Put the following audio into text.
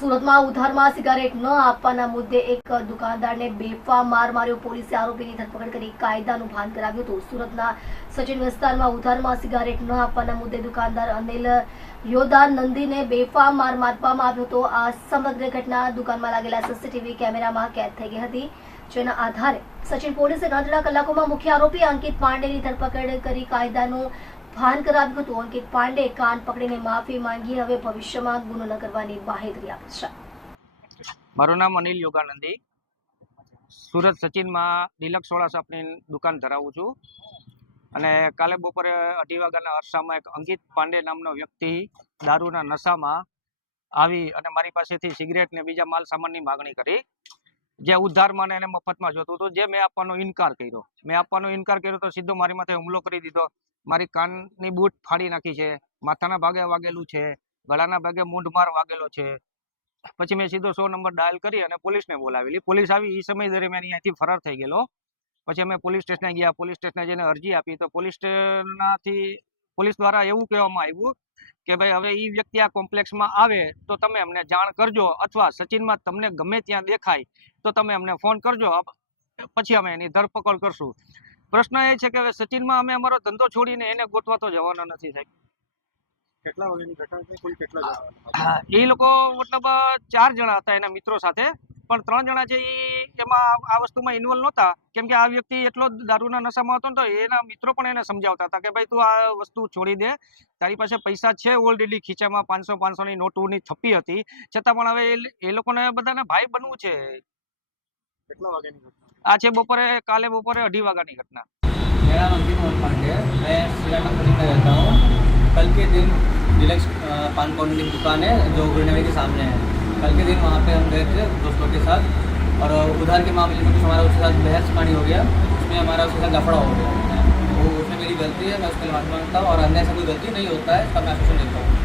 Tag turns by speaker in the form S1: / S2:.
S1: સુરતમાં ઉધારમાં સિગારેટ ન આપવાના મુદ્દે એક દુકાનદારને બેફા માર માર્યો. પોલીસે આરોપીની ધરપકડ કરી કાયદાનું ભાન કરાવ્યું હતું. સુરતના સચિન વિસ્તારમાં ઉધારમાં સિગારેટ ન આપવાના મુદ્દે દુકાનદાર અનિલ યોદા નંદીને બેફામ માર મારવામાં આવ્યો હતો. આ સમગ્ર ઘટના દુકાનમાં લાગેલા સીસીટીવી કેમેરામાં કેદ થઈ ગઈ હતી. જેના આધારે સચિન પોલીસે ગણતરીના કલાકોમાં મુખ્ય આરોપી અંકિત પાંડેની ધરપકડ કરી કાયદાનું ભાન કરાવ્યું હતું. અંકિત પાંડે કાન પકડીને માફી માંગી, હવે ભવિષ્યમાં ગુનો ન કરવાની બાહેધરી આપી છે.
S2: મારું નામ અનિલ યોગાનંદી. સુરત સચિનમાં ડિલક્સ સોળા સાપની દુકાન ધરાવું છું. અને કાલે બપોરે અઢી વાગ્યાના અરસામાં એક અંકિત પાંડે નામનો વ્યક્તિ દારૂના નશામાં આવી અને મારી પાસેથી સિગરેટ ને બીજા માલ સામાનની માગણી કરી. જે ઉદ્ધાર ને એને મફતમાં જોતું હતું. જે મેં આપવાનો ઇનકાર કર્યો. મેં આપવાનો ઇનકાર કર્યો તો સીધો મારી માથે હુમલો કરી દીધો. મારી કાનની બૂટ ફાડી નાખી છે, માથાના ભાગે વાગેલું છે, ગળાના ભાગે મૂંઢમાર વાગેલો છે. પછી મેં સીધો સો નંબર ડાયલ કરી અને પોલીસને બોલાવેલી. પોલીસ આવી એ સમય દરમિયાન અહીંયાથી ફરાર થઈ ગયેલો. પછી અમે પોલીસ સ્ટેશને ગયા. પોલીસ સ્ટેશને જઈને અરજી આપી. તો પોલીસ સ્ટેશનથી પોલીસ દ્વારા એવું કહેવામાં આવ્યું કે ભાઈ, હવે એ વ્યક્તિ આ કોમ્પ્લેક્સમાં આવે તો તમે અમને જાણ કરજો અથવા સચિનમાં તમને ગમે ત્યાં દેખાય તો તમે અમને ફોન કરજો. પછી અમે એની ધરપકડ કરશું. પ્રશ્ન એ છે કે હવે સચિનમાં અમે અમારો ધંધો છોડીને એને ગોઠવા તો જવાના નથી સાહેબ.
S3: કેટલા વાગ્યાની ઘટના છે કુલ કેટલા જણા
S2: એ લોકો મતલબ ચાર જણા હતા એના મિત્રો સાથે પણ ત્રણ જણા છે એ એમાં આ વસ્તુમાં ઇન્વોલ્વ નહોતા. કેમ કે આ વ્યક્તિ એટલો દારૂના નશામાં હતો ને તો એના મિત્રો પણ એને સમજાવતા હતા કે ભાઈ તું આ વસ્તુ છોડી દે. તારી પાસે પૈસા છે ઓલરેડી ખીચામાં પાંચસો પાંચસોની નોટોની થપ્પી હતી. છતાં પણ હવે એ- એ લોકોને બધાને ભાઈ બનવું છે.
S3: કેટલા વાગ્યાની ઘટના
S2: આ છે બપોરે કાલે બપોરે અઢી વાગ્યાની ઘટના
S4: मेरा नाम अंकित मोहन पांडे है मैं सिला कंपनी में रहता हूँ कल के दिन डिलक्स अ, पान काउंटर की दुकान है जो गुरनवे के सामने है कल के दिन वहाँ पे हम गए थे दोस्तों के साथ और अ, उधार के मामले में कुछ हमारा उसके साथ बहस पानी हो गया उसमें हमारा उसके साथ लफड़ा हो गया वो उसमें मेरी गलती है मैं उसके लिए माफी मांगता हूँ और अन्य ऐसा कोई गलती नहीं होता है इसका मैं आश्वासन देता हूँ